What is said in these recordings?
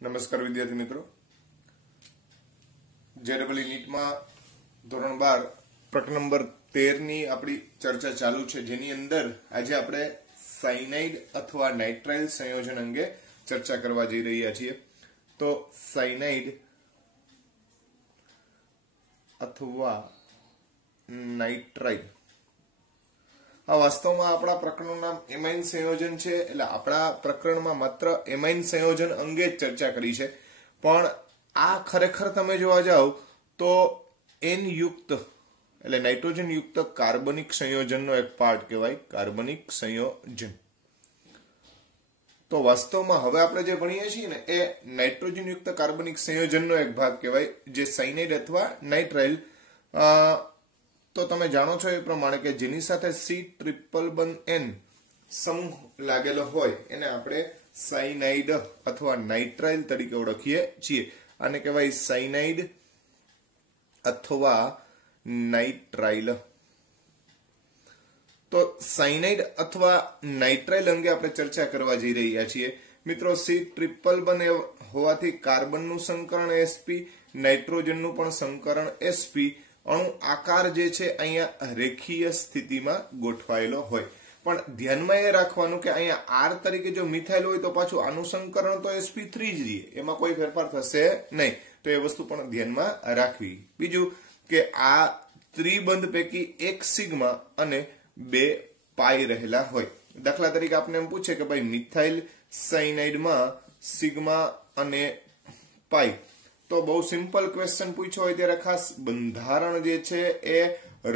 नमस्कार विद्यार्थी मित्रों, जेडबल नीट में धोरण 12 प्रकरण नंबर 13 ની આપણી ચર્ચા ચાલુ છે, જેની અંદર આજે આપણે સાયનાઇડ અથવા નાઇટ્રાઇલ સંયોજન અંગે ચર્ચા કરવા જઈ રહ્યા છીએ। તો સાયનાઇડ અથવા નાઇટ્રાઇલ આ વાસ્તવમાં આપણા પ્રકરણનું નામ એમાઇન સંયોજન છે, એટલે આપણા પ્રકરણમાં માત્ર એમાઇન સંયોજન અંગે જ ચર્ચા કરી છે, પણ આ ખરેખર તમે જોવા જાવ તો એન યુક્ત એટલે નાઇટ્રોજન યુક્ત કાર્બનિક સંયોજનનો એક પાર્ટ કહેવાય, કાર્બનિક સંયોજન। તો વાસ્તવમાં હવે આપણે જે ભણીએ છીએ ને એ નાઇટ્રોજન યુક્ત કાર્બનિક સંયોજનનો એક ભાગ કહેવાય, જે સાયનાઇડ અથવા નાઇટ્રાઇલ। તો તમે જાણો છો એ પ્રમાણે કે જેની સાથે સી ટ્રિપલ બંધ એન સમૂહ લાગેલો હોય એને આપણે સાયનાઇડ અથવા નાઇટ્રાઇલ તરીકે ઓળખીએ છીએ। આને કહેવાય સાયનાઇડ અથવા નાઇટ્રાઇલ। તો સાયનાઇડ અથવા નાઇટ્રાઇલ અંગે આપણે ચર્ચા કરવા જઈ રહ્યા છીએ। મિત્રો, સી ટ્રિપલ બંધ હોવાથી કાર્બનનું સંકરણ sp, નાઇટ્રોજનનું પણ સંકરણ sp, અણુ આકાર જે છે અહીંયા રેખીય સ્થિતિમાં ગોઠવાયેલો હોય, પણ ધ્યાનમાં એ રાખવાનું કે અહીંયા R તરીકે જો મિથાઇલ હોય તો પાછું આનું સંકરણ તો sp3 જ રહે, એમાં કોઈ ફેરફાર થશે નહીં, તો એ વસ્તુ પણ ધ્યાનમાં રાખવી। બીજું કે આ ત્રિબંધ પૈકી એક સિગ્મા અને બે પાઈ રહેલા હોય। દાખલા તરીકે આપણે એમ પૂછે કે ભાઈ મિથાઇલ સાયનાઇડમાં સિગ્મા અને પાઈ, તો બહુ સિમ્પલ ક્વેશ્ચન પૂછ્યો હોય ત્યારે ખાસ બંધારણ જે છે એ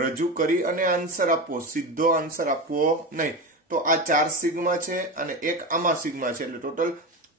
રજૂ કરી અને આન્સર આપવો, સીધો આન્સર આપવો નહીં। તો આ 4 સિગ્મા છે અને એક આમાં સિગ્મા છે, એટલે ટોટલ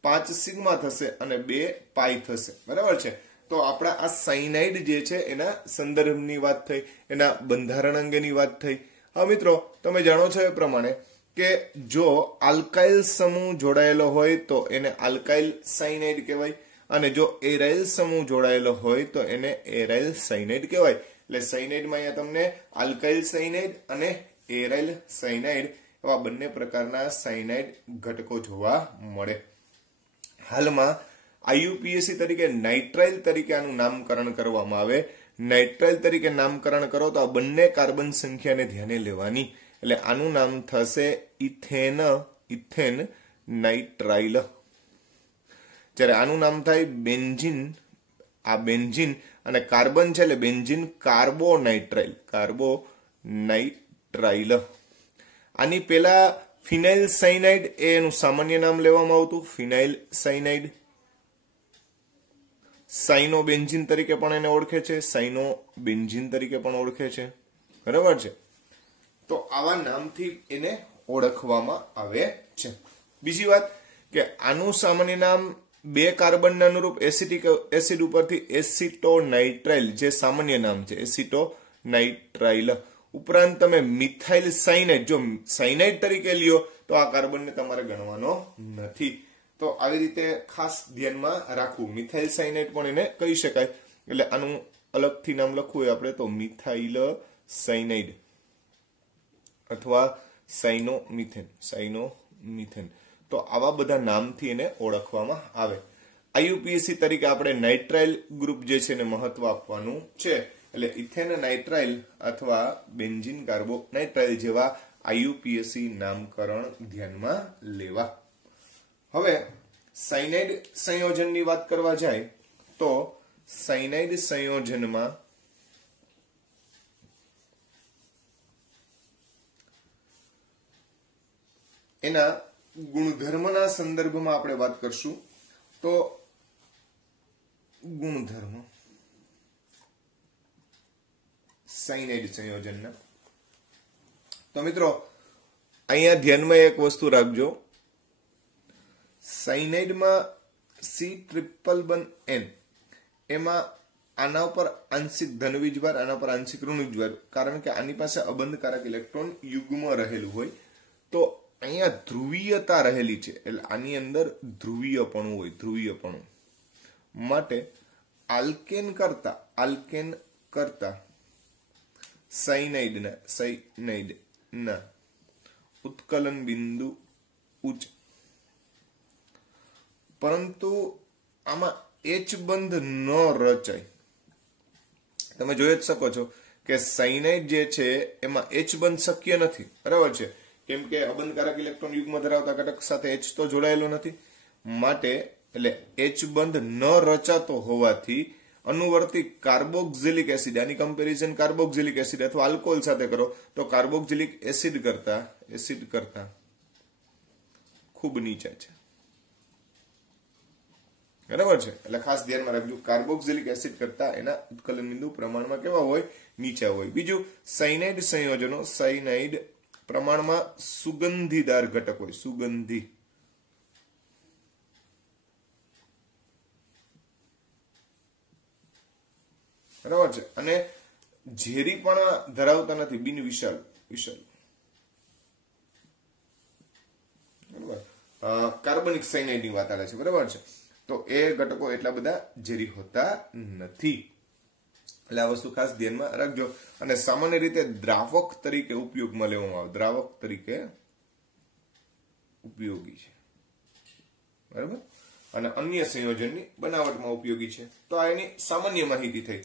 5 સિગ્મા થશે અને 2 પાઈ થશે, બરાબર છે। તો આપણા આ સાયનાઇડ જે છે એના સંદર્ભની વાત થઈ, એના બંધારણ અંગેની વાત થઈ। હા મિત્રો, તમે જાણો છો એ પ્રમાણે કે જો આલ્કાઇલ સમૂહ જોડાયેલો હોય તો એને આલ્કાઇલ સાયનાઇડ કહેવાય, અને જો એરાઇલ સમૂહ જોડાયેલો હોય તો એને એરાઇલ સાયનાઇડ કહેવાય। એટલે સાયનાઇડમાં અહીંયા તમને આલ્કાઇલ સાયનાઇડ અને એરાઇલ સાયનાઇડ એવા બંને પ્રકારના સાયનાઇડ ઘટકો જોવા મળે। હાલમાં આઈયુપીએસસી તરીકે નાઇટ્રાઇલ તરીકે આનું નામકરણ કરવામાં આવે। નાઇટ્રાઇલ તરીકે નામકરણ કરો તો આ બંને કાર્બન સંખ્યાને ધ્યાને લેવાની, એટલે આનું નામ થશે ઇથેન નાઇટ્રાઇલ। જ્યારે આનું નામ થાય બેન્ઝીન, આ બેન્ઝીન અને કાર્બન છે એટલે બેન્ઝીન કાર્બોનાઇટ્રાઇલ। આની પેલા ફિનાઇલ સાયનાઇડ એનું સામાન્ય નામ લેવામાં આવતું, ફિનાઇલ સાયનાઇડ। સાયનોબેન્ઝીન તરીકે પણ એને ઓળખે છે, સાયનોબેન્ઝીન તરીકે પણ ઓળખે છે, બરાબર છે। તો આવા નામથી એને ઓળખવામાં આવે છે। બીજી વાત કે આનું સામાન્ય નામ બે કાર્બનના અનુરૂપ એસિટિક એસિડ ઉપરથી એસિટોનાઇટ્રાઇલ જે સામાન્ય નામ છે, એસિટોનાઇટ્રાઇલ। ઉપરાંત તમે મિથાઇલ સાયનાઇડ જો સાયનાઇડ તરીકે લ્યો તો આ કાર્બનને તમારે ગણવાનો નથી। તો આવી રીતે ખાસ ધ્યાનમાં રાખવું, મિથાઇલ સાયનાઇડ પણ એને કહી શકાય, એટલે આનું અલગથી નામ લખવું હોય આપણે તો મિથાઇલ સાયનાઇડ અથવા સાયનોમિથેન। તો આવા બધા નામથી એને ઓળખવામાં આવે। આઈયુપીએસસી તરીકે આપણે નાઇટ્રાઇલ ગ્રુપ જે છે એને મહત્વ આપવાનું છે, એટલે ઇથેન નાઇટ્રાઇલ અથવા બેન્ઝીન કાર્બોનાઇટ્રાઇલ જેવા આઈયુપીએસસી નામકરણ ધ્યાનમાં લેવા। હવે સાયનાઇડ સંયોજનની વાત કરવા જાય તો સાયનાઇડ સંયોજનમાં એના ગુણધર્મના સંદર્ભમાં આપણે વાત કરશું। તો ગુણધર્મ સાયનાઇડ સંયોજનના, તો મિત્રો અહીંયા ધ્યાનમાં એક વસ્તુ રાખજો, સાયનાઇડમાં સી ટ્રિપલ બંધ એન એમાં આના ઉપર આંશિક ધન વીજભાર, આના પર આંશિક ઋણ વીજભાર, કારણ કે આની પાસે અબંધકારક ઇલેક્ટ્રોન યુગ્મ રહેલું હોય, તો અહીંયા ધ્રુવીયતા રહેલી છે, એટલે આની અંદર ધ્રુવીયપણું હોય, ધ્રુવીયપણું માટે આલ્કેન કરતા સાયનાઇડના ઉત્કલન બિંદુ ઉચ્ચ, પરંતુ આમાં એચ બંધ ન રચાય. તમે જોઈ જ શકો છો કે સાયનાઇડ જે છે એમાં એચ બંધ શક્ય નથી, બરાબર છે, કેમ કે અબંધકારક ઇલેક્ટ્રોન યુગ્મ ધરાવતા ઘટક સાથે એચ તો જોડાયેલો નથી. માટે એટલે એચ બંધ ન રચાતો હોવાથી અનુવર્તી કાર્બોક્સિલિક એસિડ, આની કમ્પેરિઝન કાર્બોક્સિલિક એસિડ અથવા આલ્કોહોલ સાથે કરો તો કાર્બોક્સિલિક એસિડ કરતા ખૂબ નીચે છે, બરાબર છે. એટલે ખાસ ધ્યાનમાં રાખજો, કાર્બોક્સિલિક એસિડ કરતા એના ઉત્કલન બિંદુ પ્રમાણમાં કેવા હોય? નીચા હોય. બીજું, સાયનાઇડ સંયોજનો, સાયનાઇડ પ્રમાણમાં સુગંધીદાર ઘટક હોય, સુગંધી, બરાબર છે, અને ઝેરી પણ ધરાવતા નથી, બિન વિષાલ, બરાબર. કાર્બનિક સાયનાઇડ ની વાત આવે છે, બરાબર છે. તો એ ઘટકો એટલા બધા ઝેરી હોતા નથી. એટલે આ વસ્તુ ખાસ ધ્યાનમાં રાખજો. અને સામાન્ય રીતે દ્રાવક તરીકે ઉપયોગમાં લેવામાં આવે, દ્રાવક તરીકે ઉપયોગી છે, બરાબર, અને અન્ય સંયોજનની બનાવટમાં ઉપયોગી છે. તો આ એની સામાન્ય માહિતી થઈ.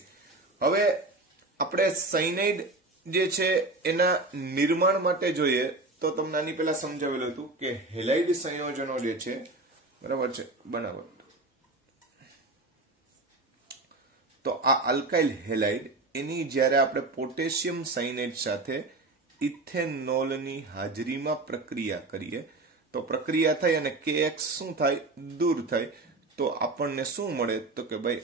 હવે આપણે સાયનાઇડ જે છે એના નિર્માણ માટે જોઈએ તો તમને આની પહેલા સમજાવેલું હતું કે હેલાઇડ સંયોજનો જે છે, બરાબર છે, બનાવટ. તો આ આલ્કાઇલ હેલાઇડ એની જ્યારે આપણે પોટેશિયમ સાયનાઇડ સાથે ઇથેનોલની હાજરીમાં પ્રક્રિયા કરીએ તો પ્રક્રિયા થાય અને KX શું થાય? દૂર થાય. તો આપણને શું મળે? તો કે ભાઈ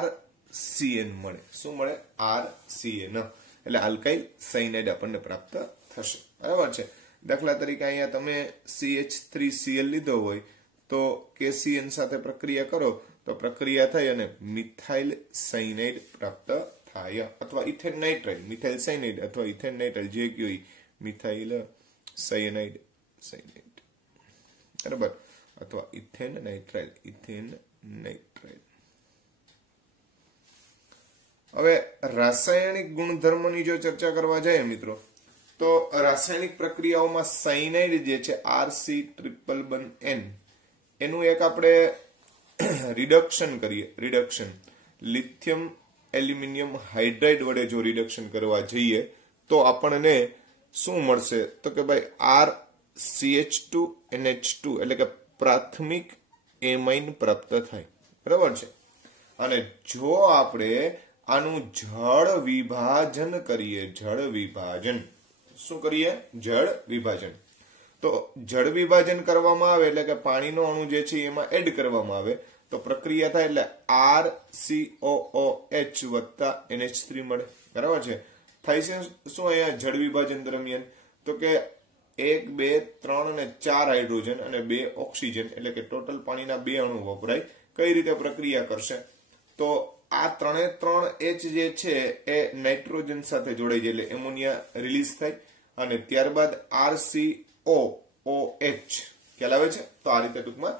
RCN મળે. શું મળે? RCN. એટલે આલ્કાઇલ સાયનાઇડ આપણને પ્રાપ્ત થશે, બરાબર છે. દાખલા તરીકે અહીંયા તમે CH3Cl લીધો હોય તો KCN સાથે પ્રક્રિયા કરો તો પ્રક્રિયા થઈ અને મિથાઇલ સાયનાઇડ પ્રાપ્ત થાય, અથવા ઇથેન નાઇટ્રાઇલ, મિથાઇલ સાયનાઇડ અથવા ઇથેન નાઇટ્રાઇલ, જે કયો મિથાઇલ સાયનાઇડ, બરાબર, અથવા ઇથેન નાઇટ્રાઇલ. હવે રાસાયણિક ગુણધર્મની જો ચર્ચા કરવા જાય મિત્રો, તો રાસાયણિક પ્રક્રિયાઓમાં સાયનાઇડ જે છે RC≡N, એનું એક આપણે રિડક્શન કરીએ, લિથિયમ એલ્યુમિનિયમ હાઇડ્રાઇડ વડે જો રિડક્શન કરવા જઈએ તો આપણને શું મળશે? તો કે ભાઈ RCH2NH2 એટલે કે પ્રાથમિક એમાઇન પ્રાપ્ત થાય, બરાબર છે. અને જો આપણે આનું જળ વિભાજન કરીએ, શું કરીએ? જળ વિભાજન. તો જળ વિભાજન કરવામાં આવે એટલે કે પાણીનો અણુ જે છે એમાં એડ કરવામાં આવે તો પ્રક્રિયા થાય એટલે RCOOH વત્તા NH3 મળે, બરાબર છે. થાય છે શું અહીંયા જળ વિભાજન દરમિયાન? તો કે 1, 2, 3 અને 4 હાઇડ્રોજન અને 2 ઓક્સિજન, એટલે કે ટોટલ પાણીના 2 અણુ વપરાય. કઈ રીતે પ્રક્રિયા કરશે? તો આ 3 H જે છે એ નાઇટ્રોજન સાથે જોડાઈ જાય એટલે એમોનિયા રિલીઝ થાય અને ત્યારબાદ RCOOH ખ્યાલ આવે છે. તો આ રીતે ટૂંકમાં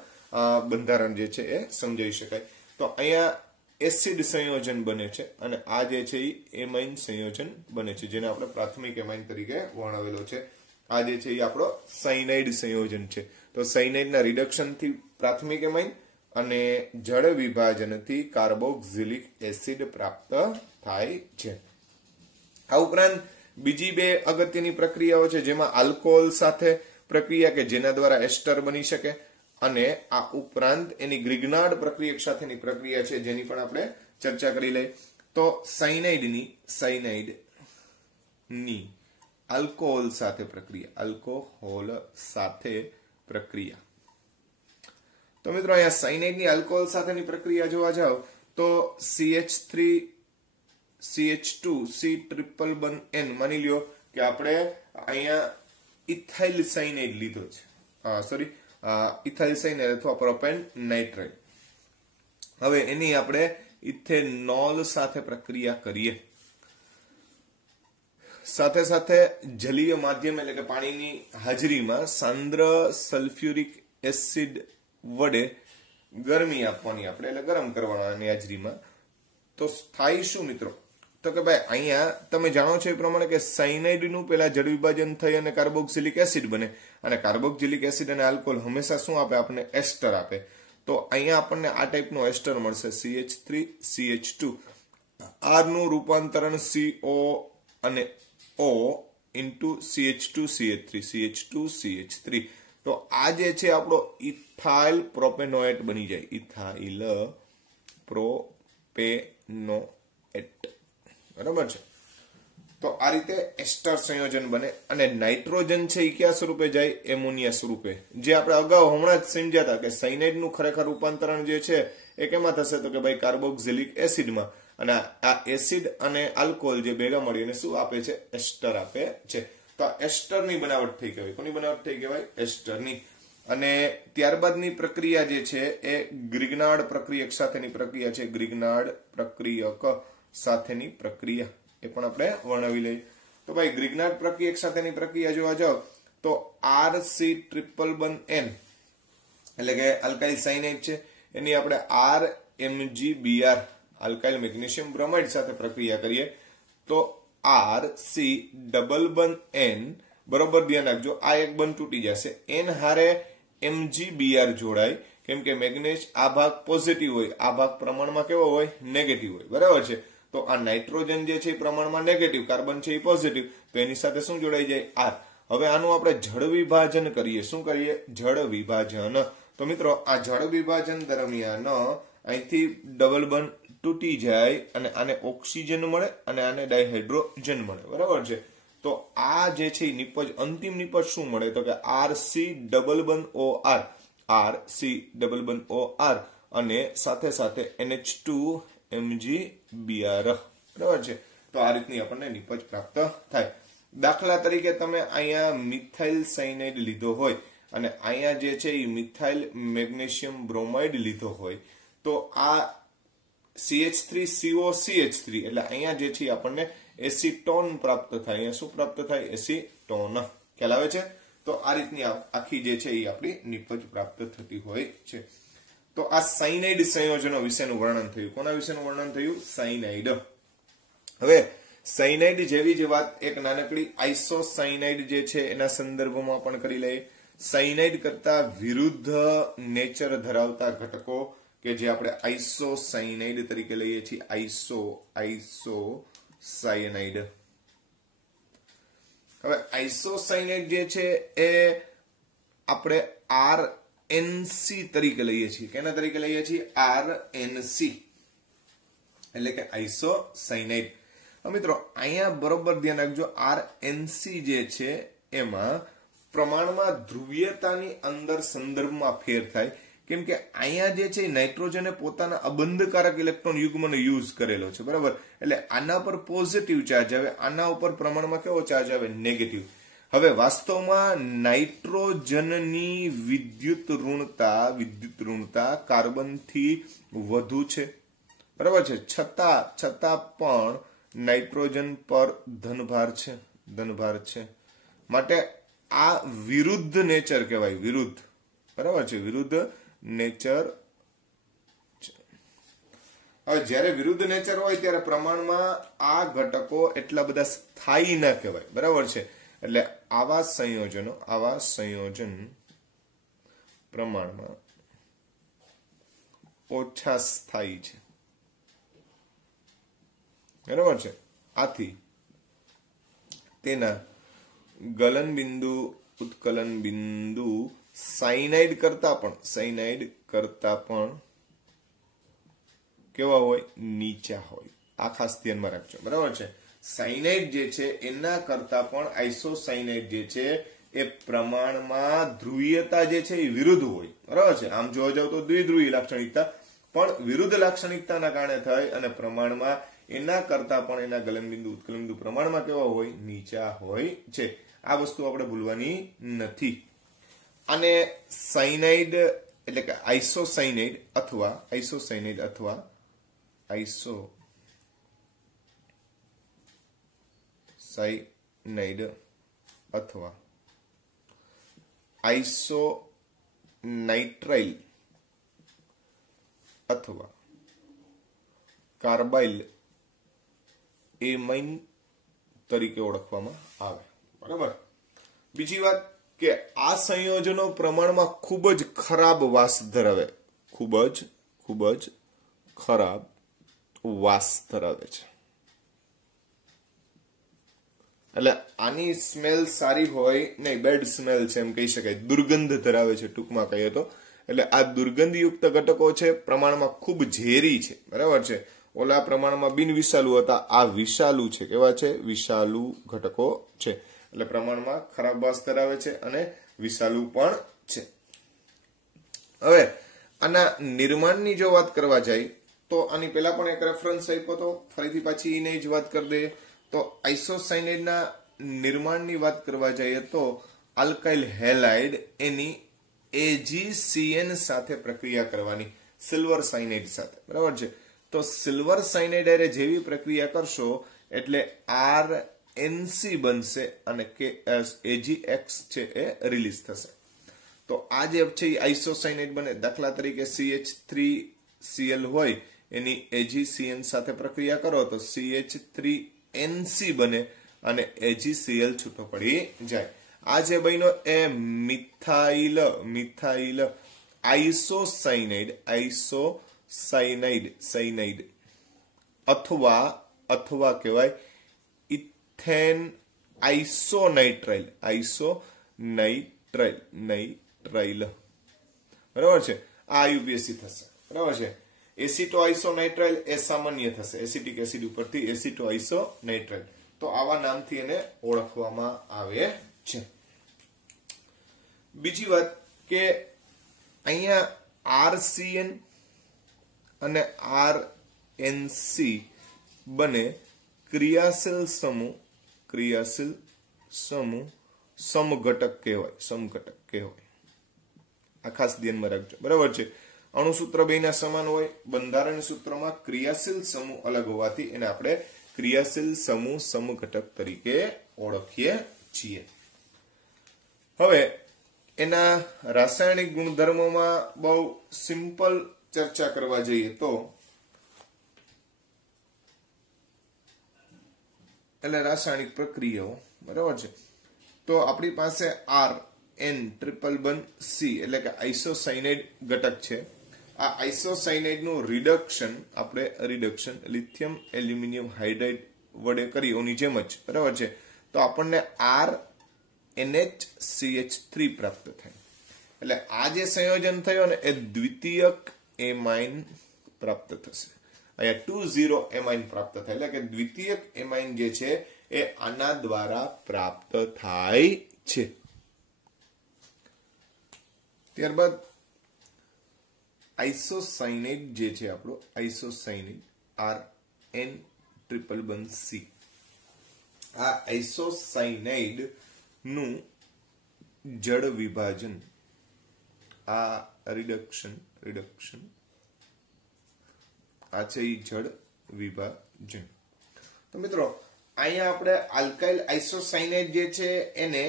બંધારણ જે છે એ સમજાવી શકાય. તો અહીંયા એસિડ સંયોજન બને છે અને આ જે છે એ એમાઇન સંયોજન બને છે, જેને આપણે પ્રાથમિક એમાઇન તરીકે વર્ણવેલો છે. આ જે છે એ આપણો સાયનાઇડ સંયોજન છે. તો સાયનાઇડના રિડક્શનથી પ્રાથમિક એમાઇન અને જળ વિભાજનથી કાર્બોક્સિલિક એસિડ પ્રાપ્ત થાય છે. આ ઉપરાંત બીજી 2 અગત્યની પ્રક્રિયાઓ છે જેમાં આલ્કોહોલ સાથે પ્રક્રિયા કે જેના દ્વારા એસ્ટર બની શકે, અને આ ઉપરાંત એની ગ્રિગ્નાર્ડ પ્રક્રિયક સાથેની પ્રક્રિયા છે જેની પણ આપણે ચર્ચા કરી લઈ. તો સાયનાઇડની આલ્કોહોલ સાથે પ્રક્રિયા. તો મિત્રો અહીંયા સાયનાઇડની આલ્કોહોલ સાથેની પ્રક્રિયા જોવા જાવ તો CH3CH2C≡N માની લ્યો કે આપણે અહીંયા ઇથાઇલ સાયનાઇડ લીધો છે, ઇથાઇલ સાયનાઇડ અથવા પ્રોપેન નાઇટ્રાઇલ. હવે એની આપણે ઇથેનોલ સાથે પ્રક્રિયા કરીએ, સાથે સાથે જલીય માધ્યમ એટલે કે પાણીની હાજરીમાં સાંદ્ર સલ્ફ્યુરિક એસિડ વડે ગરમી આપવાની, આપણે એટલે ગરમ કરવાના એની હાજરીમાં. તો થાય શું મિત્રો? તો કે ભાઈ અહીંયા તમે જાણો છો એ પ્રમાણે કે સાયનાઇડનું પેલા જળ વિભાજન થઈ અને કાર્બોક્સિલિક એસિડ બને, અને કાર્બોક્સિલિક એસિડ અને આલ્કોહોલ હંમેશા શું આપે? આપણને એસ્ટર આપે. તો અહીંયા આપણને આ ટાઈપનો એસ્ટર મળશે CH3CH2 આર નું રૂપાંતરણ CO અને O ઇન્ટુ CH2CH3 તો આ જે છે આપણો ઇથાઇલ પ્રોપેનોએટ બની જાય, ઇથાઇલ પ્રોપેનોએટ, બરાબર છે। તો આ રીતે એસ્ટર સંયોજન બને અને નાઇટ્રોજન છે એ કયા સ્વરૂપે જાય, એમોનિયા સ્વરૂપે। જે આપણે અગાઉ હમણાં જ સમજ્યા હતા કે સાયનાઇડ નું ખરેખર રૂપાંતરણ જે છે એ કેમાં થશે, તો કે ભાઈ કાર્બોક્સિલિક એસિડમાં, અને આ એસિડ અને આલ્કોહોલ જે ભેગા મળીને શું આપે છે, એસ્ટર આપે છે। તો આ એસ્ટરની બનાવટ થઈ કહેવાય, કોની બનાવટ થઈ કહેવાય, એસ્ટરની। અને ત્યારબાદની પ્રક્રિયા જે છે એ ગ્રિગ્નાર્ડ પ્રક્રિયક સાથેની પ્રક્રિયા છે, ગ્રિગ્નાર્ડ પ્રક્રિયક સાથેની પ્રક્રિયા, એ પણ આપણે વર્ણવી લઈએ। તો ભાઈ ગ્રિગ્નાર્ડ પ્રક્રિયક સાથેની પ્રક્રિયા જોવા જાવ તો RC ટ્રિપલ બંધ N એટલે કે આલ્કાઇલ સાયનાઇડ છે, એની આપણે RMgBr આલ્કાઇલ મેગ્નેશિયમ બ્રોમાઇડ સાથે પ્રક્રિયા કરીએ તો RC ડબલ બંધ N, બરોબર ધ્યાન રાખજો, આ એક બંધ તૂટી જશે, N હારે MgBr જોડાય, કેમ કે મેગ્નેશ આ ભાગ પોઝિટિવ હોય, આ ભાગ પ્રમાણમાં કેવો હોય, નેગેટિવ હોય, બરાબર છે। તો આ નાઇટ્રોજન જે છે એ પ્રમાણમાં નેગેટિવ, કાર્બન છે એ પોઝિટિવ, તો એની સાથે શું જોડાઈ જાય, R। હવે આનું આપણે જળ વિભાજન કરીએ, શું કરીએ, જળ વિભાજન। તો મિત્રો આ જળ વિભાજન દરમિયાન અહીંથી ડબલ બંધ તૂટી જાય અને આને ઓક્સિજન મળે અને આને ડાયહાઇડ્રોજન મળે, બરાબર છે। તો આ જે છે નિપજ, અંતિમ નિપજ શું મળે, તો કે RC ડબલ બંધ OR, RC ડબલ બંધ OR અને સાથે સાથે NH2 MgBr, બરાબર છે। તો આ રીતની આપણને નિપજ પ્રાપ્ત થાય। દાખલા તરીકે તમે અહીંયા મિથાઇલ સાયનાઇડ લીધો હોય અને અહીંયા જે છે એ મિથાઇલ મેગ્નેશિયમ બ્રોમાઇડ લીધો હોય તો આ CH3COCH3 એટલે અહીંયા જે છે આપણને એસિટોન પ્રાપ્ત થાય, અહીંયા શું પ્રાપ્ત થાય, એસિટોન, ખ્યાલ આવે છે। તો આ રીતની આખી જે છે એ આપણી નિપજ પ્રાપ્ત થતી હોય છે। તો આ સાયનાઇડ સંયોજનો વિશેનું વર્ણન થયું, કોના વિશેનું વર્ણન થયું, સાયનાઇડ। હવે સાયનાઇડ જેવી જ વાત એક નાનકડી આઇસોસાયનાઇડ જે છે એના સંદર્ભમાં પણ કરી લઈએ। સાયનાઇડ કરતા વિરુદ્ધ નેચર ધરાવતા ઘટકો કે જે આપણે આઇસોસાયનાઇડ તરીકે લઈએ છીએ, આઇસોસાયનાઇડ। હવે આઇસોસાયનાઇડ જે છે એ આપણે RNC તરીકે લઈએ છીએ, કેના તરીકે લઈએ છીએ, RNC એટલે કે આઇસોસાયનાઇડ। મિત્રો અહીંયા બરોબર ધ્યાન રાખજો, RNC જે છે એમાં પ્રમાણમાં ધ્રુવીયતાની અંદર સંદર્ભમાં ફેર થાય, કેમ કે અહીંયા જે છે નાઇટ્રોજને પોતાના અબંધકારક ઇલેક્ટ્રોન યુગ્મનો યુઝ કરેલો છે, બરાબર, એટલે આના પર પોઝિટિવ ચાર્જ આવે, આના ઉપર પ્રમાણમાં કેવો ચાર્જ આવે, નેગેટિવ। હવે વાસ્તવમાં નાઇટ્રોજનની વિદ્યુત ઋણતા કાર્બનથી વધુ છે, બરાબર છે, છતાં પણ નાઇટ્રોજન પર ધનભાર છે, માટે આ વિરુદ્ધ નેચર કહેવાય, વિરુદ્ધ, બરાબર છે, વિરુદ્ધ નેચર। હવે જ્યારે વિરુદ્ધ નેચર હોય ત્યારે પ્રમાણમાં આ ઘટકો એટલા બધા સ્થાયી ન કહેવાય, બરાબર છે, એટલે આવા સંયોજન પ્રમાણમાં ઓછા સ્થાયી છે, બરાબર છે। આથી તેના ગલન બિંદુ, ઉત્કલન બિંદુ સાયનાઇડ કરતા પણ કેવા હોય, નીચા હોય, આ ખાસ ધ્યાનમાં રાખજો, બરાબર છે। સાયનાઇડ જે છે એના કરતા પણ આઇસોસાયનાઇડ જે છે એ પ્રમાણમાં ધ્રુવીયતા જે છે એ વિરુદ્ધ હોય, બરાબર છે। આમ જોવા જાવ તો દ્વિધ્રુવી લાક્ષણિકતા, પણ વિરુદ્ધ લાક્ષણિકતાના કારણે થઈ અને પ્રમાણમાં એના કરતા પણ એના ગલન બિંદુ, ઉત્કલન બિંદુ પ્રમાણમાં કેવા હોય, નીચા હોય છે। આ વસ્તુ આપણે ભૂલવાની નથી। અને સાયનાઇડ એટલે કે આઇસોસાયનાઇડ અથવા આઇસોસાયનાઇડ અથવા આઇસોનાઇટ્રાઇલ અથવા કાર્બાઇલ એમાઇન તરીકે ઓળખવામાં આવે, બરાબર। બીજી વાત કે આ સંયોજનો પ્રમાણમાં ખૂબ જ ખરાબ વાસ ધરાવે, ખૂબ જ ખરાબ વાસ ધરાવે છે. એટલે આની સ્મેલ સારી હોય નહીં, બેડ સ્મેલ છે એમ કહી શકાય, દુર્ગંધ ધરાવે છે ટૂંકમાં કહીએ તો. એટલે આ દુર્ગંધયુક્ત ઘટકો છે, પ્રમાણમાં ખૂબ ઝેરી છે, બરાબર છે. ઓલા પ્રમાણમાં બિન વિષાલુ હતા, આ વિષાલુ છે. કેવા છે? વિષાલુ ઘટકો છે. એટલે પ્રમાણમાં ખરાબ વાસ ધરાવે છે અને વિષાલુ પણ છે. હવે આના નિર્માણની જો વાત કરવા જાય તો આની પહેલા પણ એક રેફરન્સ આપ્યો તો, ફરીથી પાછી એને જ વાત કરી દઈએ. તો આઇસોસાયનાઇડના નિર્માણની વાત કરવા જઈએ તો આલ્કાઇલ હેલાઇડ એની AgCN સાથે પ્રક્રિયા કરવાની, સિલ્વર સાયનાઇડ સાથે, બરાબર છે. તો સિલ્વર સાયનાઇડ હારે જેવી પ્રક્રિયા કરશો એટલે RNC બનશે અને AgX છે એ રિલીઝ થશે. તો આ જે છે એ આઇસોસાયનાઇડ બને. દાખલા તરીકે CH3Cl હોય એની AgCN સાથે પ્રક્રિયા કરો તો CH3NC બને અને AgCl છૂટો પડી જાય. આ જે બન્યો એ મિથાઇલ આઇસોસાયનાઇડ અથવા કહેવાય ઇથેન આઇસોનાઇટ્રાઇલ, બરાબર છે. આ યુપીએસસી થશે, બરાબર છે. એસિટો આઇસોનાઇટ્રાઇલ એ સામાન્ય થશે, એસિટિક એસિડ ઉપરથી એસિટો આઇસોનાઇટ્રાઇલ. તો આવા નામથી એને ઓળખવામાં આવે છે. બીજી વાત કે અહીંયા RCN અને RNC બને ક્રિયાશીલ સમૂહ સમઘટક કહેવાય. આ ખાસ ધ્યાનમાં રાખજો, બરાબર છે. અણુસૂત્ર બેના સમાન હોય, બંધારણ સૂત્રમાં ક્રિયાશીલ સમૂહ અલગ હોવાથી એને આપણે ક્રિયાશીલ સમૂહ સમઘટક તરીકે ઓળખીએ છીએ. હવે એના રાસાયણિક ગુણધર્મોમાં બહુ સિમ્પલ ચર્ચા કરવા જઈએ તો એટલે રાસાયણિક પ્રક્રિયાઓ, બરાબર છે. તો આપણી પાસે RN=C એટલે કે આઇસોસાયનાઇડ ઘટક છે. આ આઇસોસાયનાઇડ નું રિડક્શન લિથિયમ એલ્યુમિનિયમ હાઇડ્રાઇડ વડે કરી ઓની જેમ જ, બરાબર છે. તો આપણને RNHCH3 પ્રાપ્ત થાય. એટલે આ જે સંયોજન થયો ને એ દ્વિતીયક એમાઇન પ્રાપ્ત થશે. અહીંયા 20 એમાઇન પ્રાપ્ત થાય. એટલે કે દ્વિતીયક એમાઇન જે છે એ આના દ્વારા પ્રાપ્ત થાય છે. ત્યારબાદ આઇસોસાયનાઇડ જે છે આપણો આઇસોસાયનાઇડ RN=C. આ આઇસોસાયનાઇડ નું જળ વિભાજન, આ રિડક્શન આ છે એ જળ વિભાજન. તો મિત્રો અહીંયા આપણે આલ્કાઇલ આઇસોસાયનાઇડ જે છે એને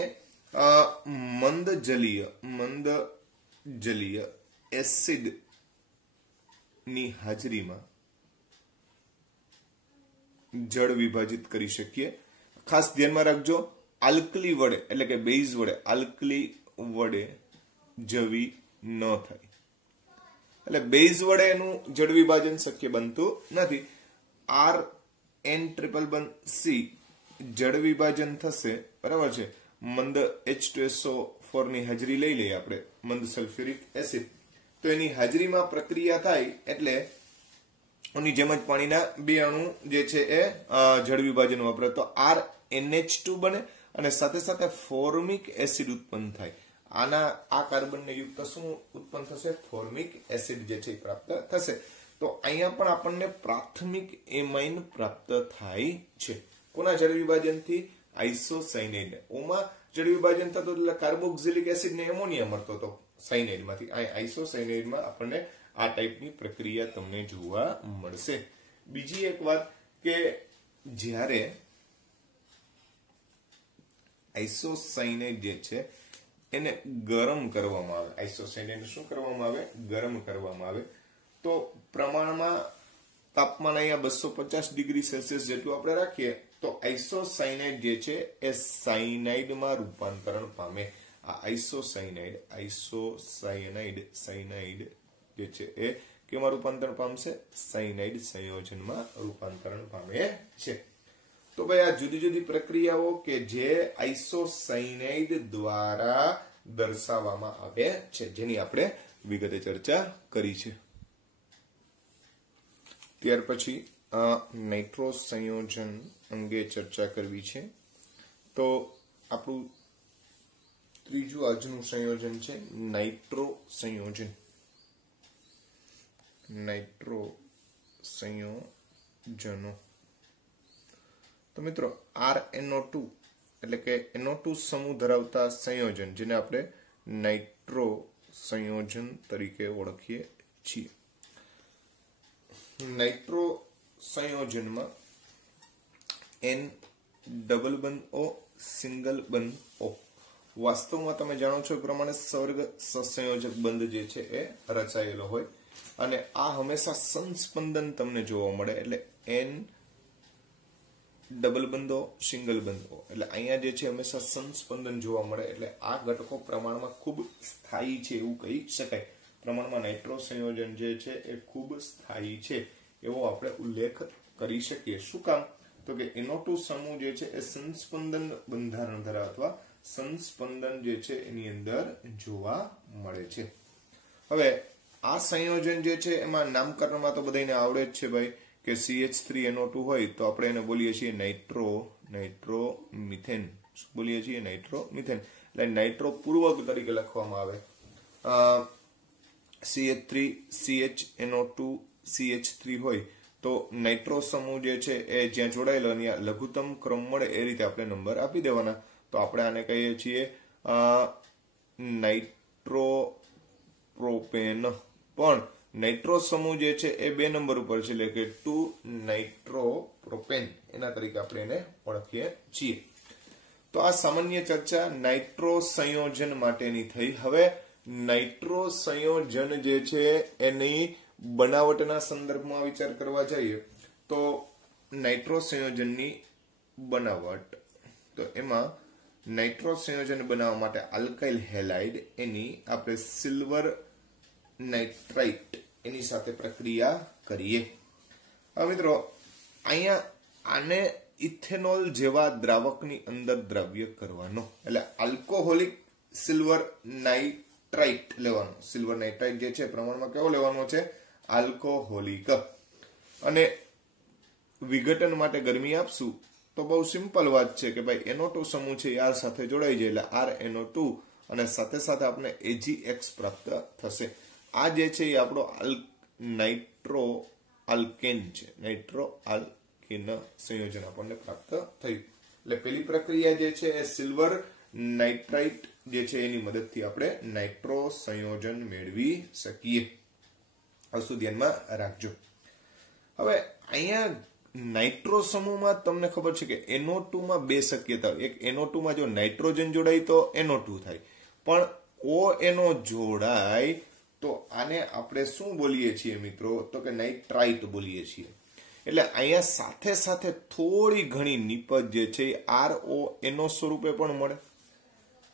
મંદ જલીય એસિડ ની હાજરીમાં જળ વિભાજિત કરી શકીએ. ખાસ ધ્યાનમાં રાખજો, આલ્કલી વડે એટલે કે બેઝ વડે જવી ન થાય. એટલે બેઝ વડે એનું જળ વિભાજન શક્ય બનતું નથી. RN=C જળ વિભાજન થશે, બરાબર છે. મંદ H2SO4 ની હાજરી લઈ લઈએ આપણે, મંદ સલ્ફ્યુરિક એસિડ. તો એની હાજરીમાં પ્રક્રિયા થાય એટલે એની જેમ જ પાણીના બે અણુ જે છે એ જળ વિભાજન વાપરે તો RNH2 બને અને સાથે સાથે ફોર્મિક એસિડ ઉત્પન્ન થાય. આ કાર્બનને યુક્ત શું ઉત્પન્ન થશે? ફોર્મિક એસિડ જે છે એ પ્રાપ્ત થશે. તો અહીંયા પણ આપણને પ્રાથમિક એમાઇન પ્રાપ્ત થાય છે. કોના જળ વિભાજનથી? આઇસોસાયનાઇડ. ઓમાં જળ વિભાજન થતું એટલે કાર્બોક્સિલિક એસિડ ને એમોનિયા મળતો હતો સાયનાઇડમાંથી. આઇસોસાયનાઇડમાં આપણને આ ટાઈપની પ્રક્રિયા તમને જોવા મળશે. બીજી એક વાત કે જ્યારે આઇસોસાયનાઇડ જે છે એને ગરમ કરવામાં આવે, આઇસોસાયનાઇડ શું કરવામાં આવે? ગરમ કરવામાં આવે. તો પ્રમાણમાં તાપમાન અહીંયા 250 ડિગ્રી સેલ્સિયસ જેટલું આપણે રાખીએ તો આઇસોસાયનાઇડ જે છે એ સાયનાઇડમાં રૂપાંતરણ પામે. આ આઇસોસાયનાઇડ જે છે એ કેમાં રૂપાંતરણ પામશે? સાયનાઇડ સંયોજનમાં રૂપાંતરણ પામે છે. તો ભાઈ આ જુદી જુદી પ્રક્રિયાઓ કે જે આઇસોસાયનાઇડ દ્વારા દર્શાવવામાં આવે છે, જેની આપણે વિગતે ચર્ચા કરી છે. ત્યાર પછી નાઇટ્રો સંયોજન અંગે ચર્ચા કરવી છે. તો આપણું ત્રીજું આજનું સંયોજન છે નાઇટ્રો સંયોજન. નાઇટ્રો સંયોજનો. તો મિત્રો RnO2 એટલે કે NO2 સમૂહ ધરાવતા સંયોજન, જેને આપણે નાઇટ્રો સંયોજન તરીકે ઓળખીએ છીએ. નાઇટ્રો સંયોજનમાં N ડબલ બંધ O સિંગલ બંધ O. વાસ્તવમાં તમે જાણો છો એ પ્રમાણે સવર્ગ સહસંયોજક બંધ જે છે એ રચાયેલો હોય અને આ હંમેશા સંસ્પંદન તમને જોવા મળે. એટલે N ડબલ બંધો સિંગલ બંધો, એટલે અહીંયા જે છે હંમેશા સંસ્પંદન જોવા મળે. એટલે આ ઘટકો પ્રમાણમાં ખૂબ સ્થાયી છે એવું કહી શકાય. પ્રમાણમાં નાઇટ્રો સંયોજન જે છે એ ખૂબ સ્થાયી છે એવો આપણે ઉલ્લેખ કરી શકીએ. શું કામ? તો કે NO2 સમૂહ જે છે એ સંસ્પંદન બંધારણ ધરાવે અથવા સંસ્પંદન જે છે એની અંદર જોવા મળે છે. હવે આ સંયોજન જે છે એમાં નામકરણમાં તો બધાને આવડે જ છે ભાઈ કે CH3NO2 હોય તો આપણે એને બોલીએ છીએ નાઇટ્રોમિથેન. શું બોલીએ છીએ? નાઇટ્રોમિથેન. એટલે નાઇટ્રો પૂર્વક તરીકે લખવામાં આવે. CH3 CHNO2 CH3 હોય તો નાઇટ્રો સમૂહ જે છે એ જ્યાં જોડાયેલો ત્યાં લઘુત્તમ ક્રમ મળે એ રીતે આપણે નંબર આપી દેવાના. તો આપણે આને કહીએ છીએ નાઇટ્રોપ્રોપેન. પણ નાઇટ્રો સમૂહ જે છે એ 2 નંબર ઉપર છે, એટલે કે 2 નાઇટ્રોપ્રોપેન એના તરીકે આપણે એને ઓળખીએ છીએ. તો આ સામાન્ય ચર્ચા નાઇટ્રો સંયોજન માટેની થઈ. હવે નાઇટ્રો સંયોજન જે છે એની બનાવટના સંદર્ભમાં વિચાર કરવા જઈએ તો નાઇટ્રો સંયોજનની બનાવટ, તો એમાં નાઇટ્રો સંયોજન બનાવવા માટે આલ્કાઇલ હેલાઇડ એની આપણે સિલ્વર નાઇટ્રાઇટ એની સાથે પ્રક્રિયા કરીએ. હવે મિત્રો અહીંયા આને ઇથેનોલ જેવા દ્રાવકની અંદર દ્રાવ્ય કરવાનો, એટલે આલ્કોહોલિક સિલ્વર નાઇટ્રાઇટ લેવાનો. સિલ્વર નાઇટ્રાઇટ જે છે પ્રમાણમાં કેવો લેવાનો છે? આલ્કોહોલિક. અને વિઘટન માટે ગરમી આપશું તો બહુ સિમ્પલ વાત છે કે ભાઈ NO2 સમૂહ છે R સાથે જોડાઈ જાય એટલે RNO2 અને સાથે સાથે આપણે AgX પ્રાપ્ત થશે. આ જે છે એ આપણો નાઇટ્રો આલ્કેન છે. નાઇટ્રો આલ્કેન સંયોજન આપણને પ્રાપ્ત થયું. એટલે પેલી પ્રક્રિયા જે છે એ સિલ્વર નાઇટ્રાઇટ જે છે એની મદદથી આપણે નાઇટ્રો સંયોજન મેળવી શકીએ. આ ધ્યાનમાં રાખજો. હવે અહીંયા નાઇટ્રો સમૂહમાં તમને ખબર છે કે NO2 માં 2 શક્યતા. એક NO2 માં જો નાઇટ્રોજન જોડાય તો NO2 થાય, પણ ONO જોડાય તો આને આપણે શું બોલીએ છીએ મિત્રો? તો કે નાઇટ્રાઇટ બોલીએ છીએ. એટલે અહીંયા સાથે સાથે થોડી ઘણી નિપજ જે છે RONO સ્વરૂપે પણ મળે.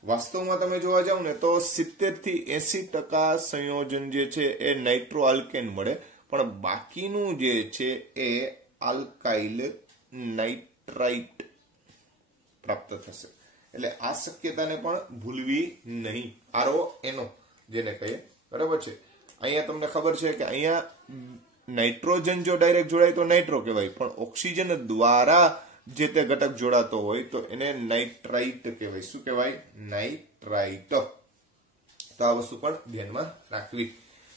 વાસ્તવમાં તમે જોવા જાવ ને તો 70 થી 80% સંયોજન જે છે એ નાઇટ્રો આલ્કેન મળે, પણ બાકીનું જે છે એ આલ્કાઇલ નાઇટ્રાઇટ પ્રાપ્ત થશે. એટલે આ શક્યતાને પણ ભૂલવી નહીં. RONO જેને કહીએ, બરાબર છે. અહીંયા તમને ખબર છે કે અહીંયા નાઇટ્રોજન જો ડાયરેક્ટ જોડાય તો નાઇટ્રો કહેવાય, પણ ઓક્સિજન દ્વારા જે તે ઘટક જોડાતો હોય તો એને નાઇટ્રાઇટ કહેવાય. શું કહેવાય? નાઇટ્રાઇટ. તો આ વસ્તુ પણ ધ્યાનમાં રાખવી.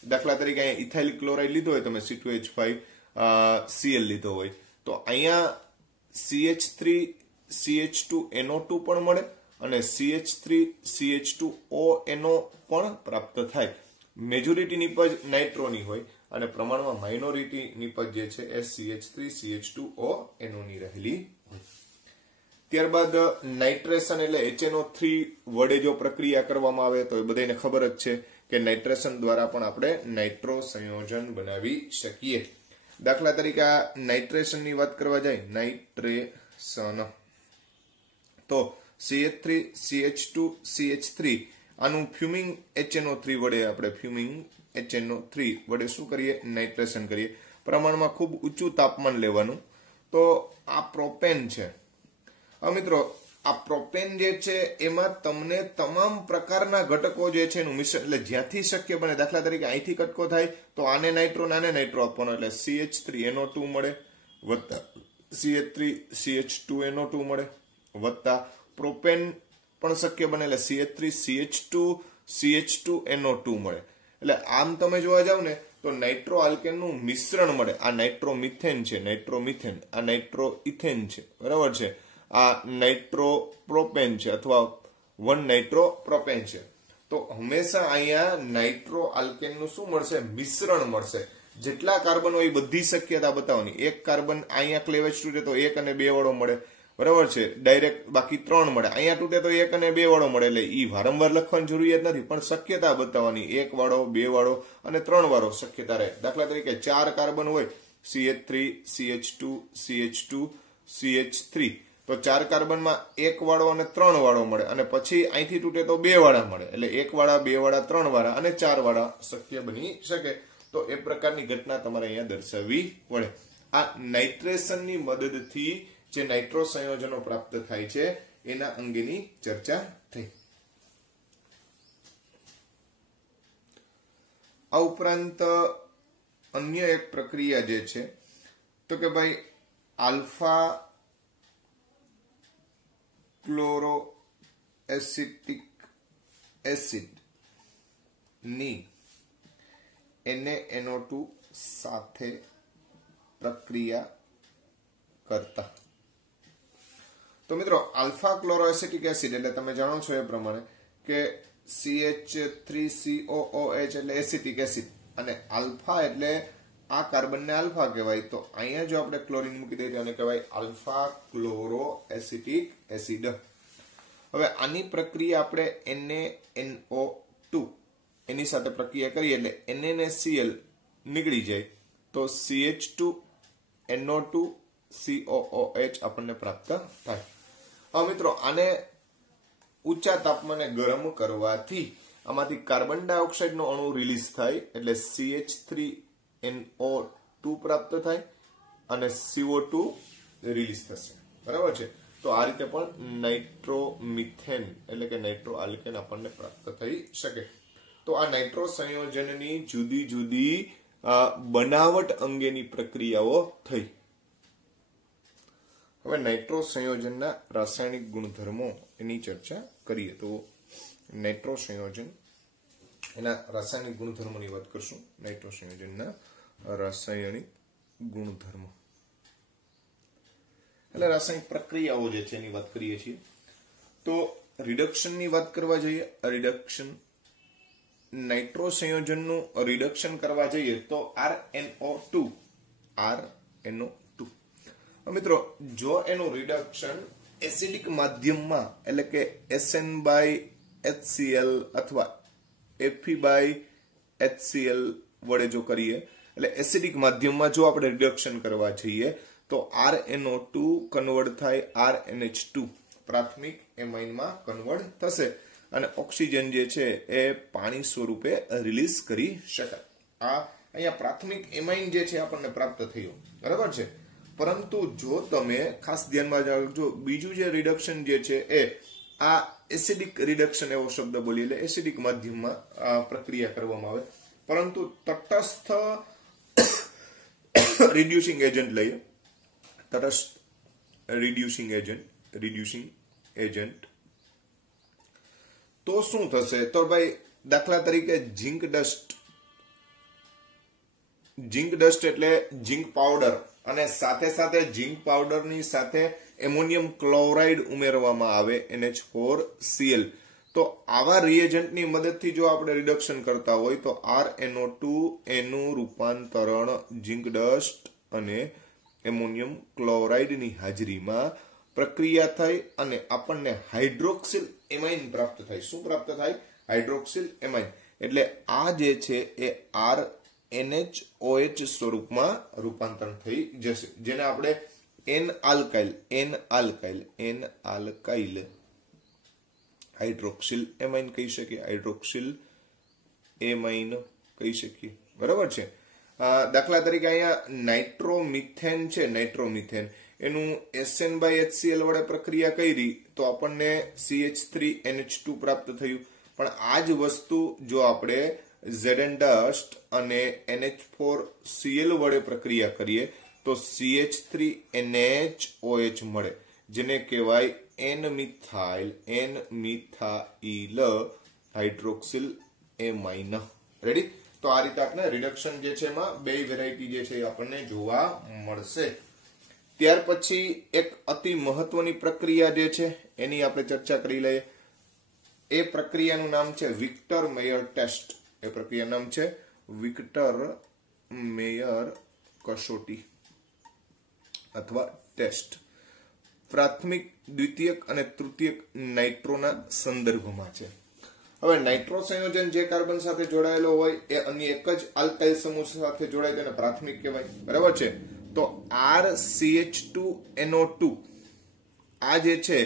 દાખલા તરીકે અહીંયા ઇથાઇલ ક્લોરાઇડ લીધો હોય તમે, C2H5Cl લીધો હોય તો અહીંયા CH3CH2NO2 પણ મળે અને CH3CH2ONO પણ પ્રાપ્ત થાય. મેજોરિટી નિપજ નાઇટ્રોની હોય અને પ્રમાણમાં માઇનોરિટી નિપજ જે છે એ CH3CH2ONO ની રહેલી હોય. ત્યારબાદ નાઇટ્રેશન એટલે HNO3 વડે જો પ્રક્રિયા કરવામાં આવે તો એ બધાને ખબર જ છે કે નાઇટ્રેશન દ્વારા પણ આપણે નાઇટ્રો સંયોજન બનાવી શકીએ. દાખલા તરીકે આ નાઇટ્રેશનની વાત કરવા જાય, નાઇટ્રેશન તો CH3CH2CH3 આનું ફ્યુમિંગ HNO3 વડે આપણે ફ્યુમિંગ HNO3 વડે શું કરીએ? નાઇટ્રેશન કરીએ. પ્રમાણમાં ખૂબ ઊંચું તાપમાન લેવાનું. તો આ પ્રોપેન છે. હવે મિત્રો આ પ્રોપેન જે છે એમાં તમને તમામ પ્રકારના ઘટકો જે છે એનું મિશ્રણ, એટલે જ્યાંથી શક્ય બને, દાખલા તરીકે અહીંથી કટકો થાય તો આને નાઇટ્રો આપવાનો, એટલે CH3NO2 મળે વત્તા CH3CH2NO2 મળે વત્તા પ્રોપેન પણ શક્ય બને એટલે CH3CH2CH2NO2 મળે. એટલે આમ તમે જોવા જાવ ને તો નાઇટ્રો આલ્કેન નું મિશ્રણ મળે. આ નાઇટ્રોમિથેન છે, નાઇટ્રોમિથેન, આ નાઇટ્રોઇથેન છે, બરાબર છે, આ નાઇટ્રોપ્રોપેન છે અથવા 1 નાઇટ્રોપ્રોપેન છે. તો હંમેશા અહીંયા નાઇટ્રો આલ્કેન નું શું મળશે? મિશ્રણ મળશે. જેટલા કાર્બન હોય એ બધી શક્યતા બતાવવાની. એક કાર્બન અહીંયા ક્લેવેજ તૂટે તો 1 અને 2 વાળો મળે, બરાબર છે, ડાયરેક્ટ બાકી 3 મળે. અહીંયા તૂટે તો 1 અને 2 વાળો મળે. એટલે ઈ વારંવાર લખવાની જરૂરિયાત નથી, પણ શક્યતા બતાવવાની. 1 વાળો, 2 વાળો અને 3 વાળો શક્યતા રહે. દાખલા તરીકે 4 કાર્બન હોય, CH3 CH2 CH2 CH3, તો 4 કાર્બનમાં 1 વાળો અને 3 વાળો મળે, અને પછી અહીંથી તૂટે તો 2 વાળા મળે. એટલે 1 વાળા, 2 વાળા, 3 વાળા અને 4 વાળા શક્ય બની શકે. તો એ પ્રકારની ઘટના તમારે અહીંયા દર્શાવવી પડે. આ નાઇટ્રેશનની મદદથી જે નાઇટ્રો સંયોજનો પ્રાપ્ત થાય છે એના અંગેની ચર્ચા થઈ. આ ઉપરાંત અન્ય એક પ્રક્રિયા જે છે તો કે ભાઈ આલ્ફા ક્લોરો એસિટિક એસિડ ની NaNO2 સાથે પ્રક્રિયા કરતા. તો મિત્રો આલ્ફા ક્લોરોએસિટિક એસિડ એટલે તમે જાણો છો એ પ્રમાણે કે CH3COOH એટલે એસિટિક એસિડ, અને આલ્ફા એટલે આ કાર્બનને આલ્ફા કહેવાય. તો અહીંયા જો આપણે ક્લોરીન મૂકી દઈએ તો આને કહેવાય આલ્ફા ક્લોરોએસિટિક એસિડ. હવે આની પ્રક્રિયા આપણે NaNO2 એની સાથે પ્રક્રિયા કરીએ એટલે NaCl નીકળી જાય તો CH2NO2 COOH આપણને પ્રાપ્ત થાય. હવે મિત્રો આને ઊંચા તાપમાને ગરમ કરવાથી આમાંથી કાર્બન ડાયોક્સાઇડ નો અણુ રિલીઝ થાય એટલે CH3NO2 પ્રાપ્ત થાય અને CO2 રિલીઝ થશે, બરાબર છે. તો આ રીતે પણ નાઇટ્રોમિથેન એટલે કે નાઇટ્રો આલ્કેન આપણને પ્રાપ્ત થઈ શકે. તો આ નાઇટ્રો સંયોજનની જુદી જુદી બનાવટ અંગેની પ્રક્રિયાઓ થઈ. હવે નાઇટ્રો સંયોજનના રાસાયણિક ગુણધર્મો એની ચર્ચા કરીએ. તો નાઇટ્રો સંયોજન એના રાસાયણિક ગુણધર્મોની વાત કરશું. નાઇટ્રો સંયોજનના રાસાયણિક ગુણધર્મો એટલે રાસાયણિક પ્રક્રિયાઓ જે છે એની વાત કરીએ છીએ. તો રિડક્શનની વાત કરવા જઈએ, રિડક્શન નાઇટ્રો સંયોજનનું રિડક્શન કરવા જઈએ તો RNO2 મિત્રો જો એનું રિડક્શન એસિડિક માધ્યમમાં એટલે કે SN/HCl અથવા Fe/HCl વડે જો કરીએ એટલે એસિડિક માધ્યમમાં જો આપણે રિડક્શન કરવા જઈએ તો RNO2 કન્વર્ટ થાય RNH2 પ્રાથમિક એમાઇનમાં કન્વર્ટ થશે અને ઓક્સિજન જે છે એ પાણી સ્વરૂપે રિલીઝ કરી શકાય. આ અહીંયા પ્રાથમિક એમાઇન જે છે આપણને પ્રાપ્ત થયો, બરાબર છે. પરંતુ જો તમે ખાસ ધ્યાનમાં રાખજો બીજું જે રિડક્શન જે છે એ આ એસિડિક રિડક્શન એવો શબ્દ બોલીએ એટલે એસિડિક માધ્યમમાં પ્રક્રિયા કરવામાં આવે. પરંતુ તટસ્થ રિડ્યુસિંગ એજન્ટ લઈએ, તટસ્થ રિડ્યુસિંગ એજન્ટ તો શું થશે? તો ભાઈ દાખલા તરીકે ઝિંક ડસ્ટ એટલે ઝિંક પાવડર અને સાથે સાથે ઝિંક પાવડરની સાથે એમોનિયમ ક્લોરાઇડ ઉમેરવામાં આવે NH4Cl. તો આવા રિએજન્ટની મદદથી જો આપણે રિડક્શન કરતા હોય તો RNO2 એનું રૂપાંતરણ ઝિંક ડસ્ટ અને એમોનિયમ ક્લોરાઇડની હાજરીમાં પ્રક્રિયા થઈ અને આપણને હાઇડ્રોક્સિલ એમાઇન પ્રાપ્ત થાય. શું પ્રાપ્ત થાય? Hydroxyl amine. એટલે આ જે છે એ RNHOH સ્વરૂપમાં રૂપાંતરણ થઈ જશે, જેને આપણે N આલ્કાઇલ હાઇડ્રોક્સિલ એમાઇન કહી શકીએ. હાઇડ્રોક્સિલ એમાઇન કહી શકીએ, બરાબર છે। દાખલા તરીકે અહીંયા નાઇટ્રોમિથેન છે, નાઇટ્રોમિથેન એનું SN/HCl વડે પ્રક્રિયા કરી તો આપણને CH3NH2 પ્રાપ્ત થયું, પણ આ જ વસ્તુ જો આપણે Zn ડસ્ટ અને NH4Cl વડે પ્રક્રિયા કરીએ તો CH3NHOH મળે, જેને કહેવાય N-મિથાઇલ હાઇડ્રોક્સિલ એમાઇન। રેડી? તો આ રીતે આપણે રિડક્શન જે છે એમાં બે વેરાયટી જે છે એ આપણને જોવા મળશે। ત્યાર પછી એક અતિ મહત્વની પ્રક્રિયા જે છે એની આપણે ચર્ચા કરી લઈએ। એ પ્રક્રિયાનું નામ છે વિક્ટર મેયર ટેસ્ટ। એ પ્રક્રિયાનું નામ છે વિક્ટર મેયર કસોટી અથવા ટેસ્ટ। પ્રાથમિક, દ્વિતીયક અને તૃતીયક નાઇટ્રોના સંદર્ભમાં છે। હવે નાઇટ્રો સંયોજન જે કાર્બન સાથે જોડાયેલો હોય એ અન્ય એક જ આલ્કાઇલ સમૂહ સાથે જોડાય તેને પ્રાથમિક કહેવાય, બરાબર છે। તો RCH2NO2 આ જે છે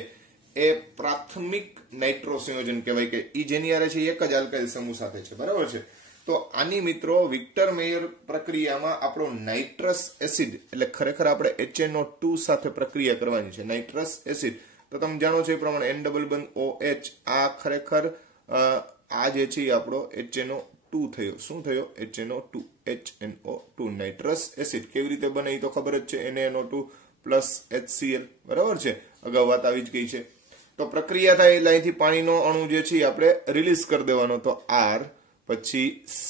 એ પ્રાથમિક નાઇટ્રો સંયોજન કહેવાય કે ઈ જેની આરે છે એક જ આલ્કાઇલ સમૂહ સાથે છે, બરાબર છે। તો આની મિત્રો વિક્ટર મેયર પ્રક્રિયામાં આપણો નાઇટ્રસ એસિડ એટલે ખરેખર આપણે HNO2 સાથે પ્રક્રિયા કરવાની છે। નાઇટ્રસ એસિડ તો તમે જાણો છો એ પ્રમાણે N-double-bond-OH આ ખરેખર આ જે છે આપણો HNO2 થયો। શું થયો? HNO2 નાઇટ્રસ એસિડ કેવી રીતે બને એ તો ખબર જ છે, NaNO2 પ્લસ HCl, બરાબર છે, અગાઉ વાત આવી જ ગઈ છે। તો પ્રક્રિયા થાય એટલે અહીંથી પાણીનો અણુ જે છે આપણે રિલીઝ કરી દેવાનો, તો R પછી C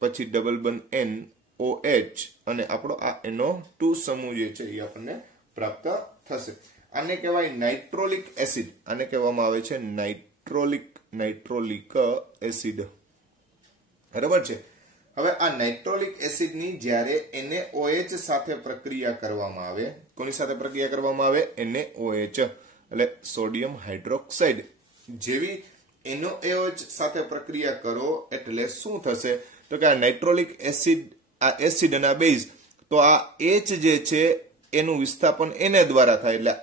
પછી ડબલ બંધ NOH અને આપણો આ NO2 સમૂહ જે છે એ આપણને પ્રાપ્ત થશે। આને કહેવાય નાઇટ્રોલિક એસિડ, આને કહેવામાં આવે છે નાઇટ્રોલિક એસિડ, બરાબર છે। હવે આ નાઇટ્રોલિક એસિડની જ્યારે NaOH સાથે પ્રક્રિયા કરવામાં આવે, કોની સાથે પ્રક્રિયા કરવામાં આવે? NaOH એટલે સોડિયમ હાઇડ્રોક્સાઇડ। જેવી NaOH સાથે પ્રક્રિયા કરો એટલે શું થશે? તો કે આ નાઇટ્રોલિક એસિડ, આ એસિડ અને આ બેઝ, તો આ H જે છે એનું વિસ્થાપન Na દ્વારા થાય એટલે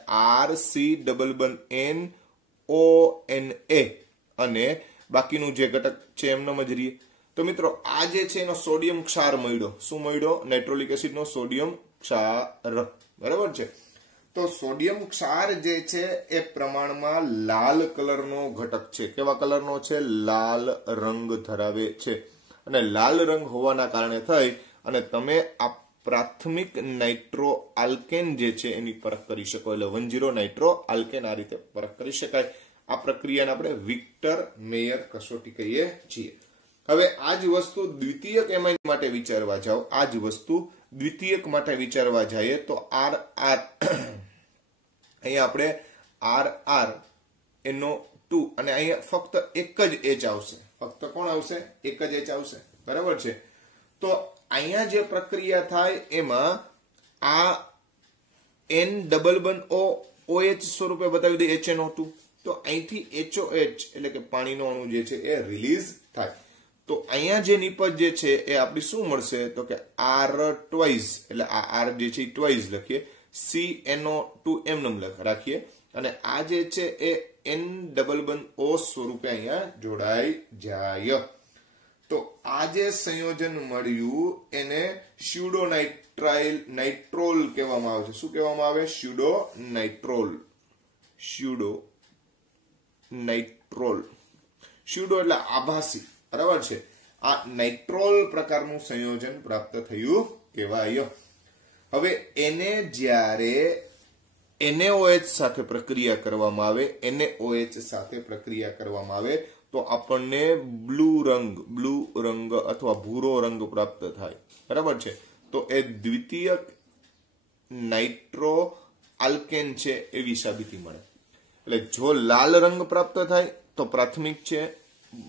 RC-NONA અને બાકીનું જે ઘટક છે એમનો જ રહીએ। તો મિત્રો આ જે છે એનો સોડિયમ ક્ષાર મળ્યો। શું મળ્યો? નાઇટ્રોલિક એસિડનો સોડિયમ ક્ષાર, બરાબર છે। તો સોડિયમ ક્ષાર જે છે એ પ્રમાણમાં લાલ કલરનો ઘટક છે। કેવા કલરનો છે? લાલ રંગ ધરાવે છે। અને લાલ રંગ હોવાના કારણે થઈ અને તમે આ પ્રાથમિક નાઇટ્રો આલ્કેન જે છે એની પરખ કરી શકો, એટલે 10 નાઇટ્રો આલ્કેન આ રીતે પરખ કરી શકાય। આ પ્રક્રિયાને આપણે વિક્ટર મેયર કસોટી કહીએ છીએ। હવે આ જ વસ્તુ દ્વિતીયક એમાઇન માટે વિચારવા જાઓ, આ જ વસ્તુ દ્વિતીયક માટે વિચારવા જઈએ તો RR અહીંયા આપણે RR NO2 અને અહીંયા ફક્ત એક જ H આવશે, ફક્ત કોણ આવશે? એક જ H આવશે, બરાબર છે। તો અહીંયા જે પ્રક્રિયા થાય એમાં આ N-double-bond-OH સ્વરૂપે બતાવી દે HNO2, તો અહીંથી HOH એટલે કે પાણીનો અણુ જે છે એ રિલીઝ થાય। તો અહીંયા જે નિપજ જે છે એ આપણી શું મળશે? તો કે R ટ્વાઇસ એટલે આ R જે છે ટ્વાઇસ લખીએ, CNO2 એમ રાખીએ અને આ જે છે એ N-double-bond-O સ્વરૂપે અહીંયા જોડાઈ જાય। તો આ જે સંયોજન મળ્યું એને સ્યુડો નાઇટ્રોલ કહેવામાં આવે છે। શું કહેવામાં આવે? સ્યુડો નાઇટ્રોલ, સ્યુડો એટલે આભાસી, બરાબર છે। આ નાઇટ્રોલ પ્રકારનું સંયોજન પ્રાપ્ત થયું કહેવાય। હવે એને જ્યારે NaOH સાથે પ્રક્રિયા કરવામાં આવે, NaOH સાથે પ્રક્રિયા કરવામાં આવે તો આપણને બ્લુ રંગ અથવા ભૂરો રંગ પ્રાપ્ત થાય, બરાબર છે। તો એ દ્વિતીયક નાઇટ્રો આલ્કેન છે એવી સાબિતી મળે। એટલે જો લાલ રંગ પ્રાપ્ત થાય તો પ્રાથમિક છે,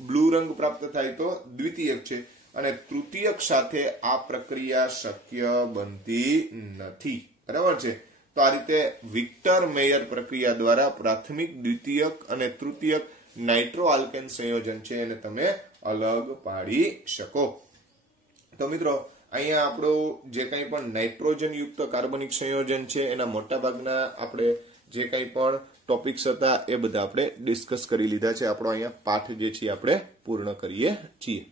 બ્લુ રંગ પ્રાપ્ત થાય તો દ્વિતીયક છે, અને તૃતીયક સાથે આ પ્રક્રિયા શક્ય બનતી નથી, બરાબર છે। તો આ રીતે વિક્ટર મેયર પ્રક્રિયા દ્વારા પ્રાથમિક, દ્વિતીયક અને તૃતીયક નાઇટ્રો આલ્કેન સંયોજન છે એને તમે અલગ પાડી શકો। તો મિત્રો અહીંયા આપણું જે કંઈ પણ નાઇટ્રોજન યુક્ત કાર્બનિક સંયોજન છે એના મોટા ભાગના આપણે જે કંઈ પણ ટોપિક્સ હતા એ બધા આપણે ડિસ્કસ કરી લીધા છે। આપણો અહીંયા પાઠ જે છે આપણે પૂર્ણ કરીએ છીએ।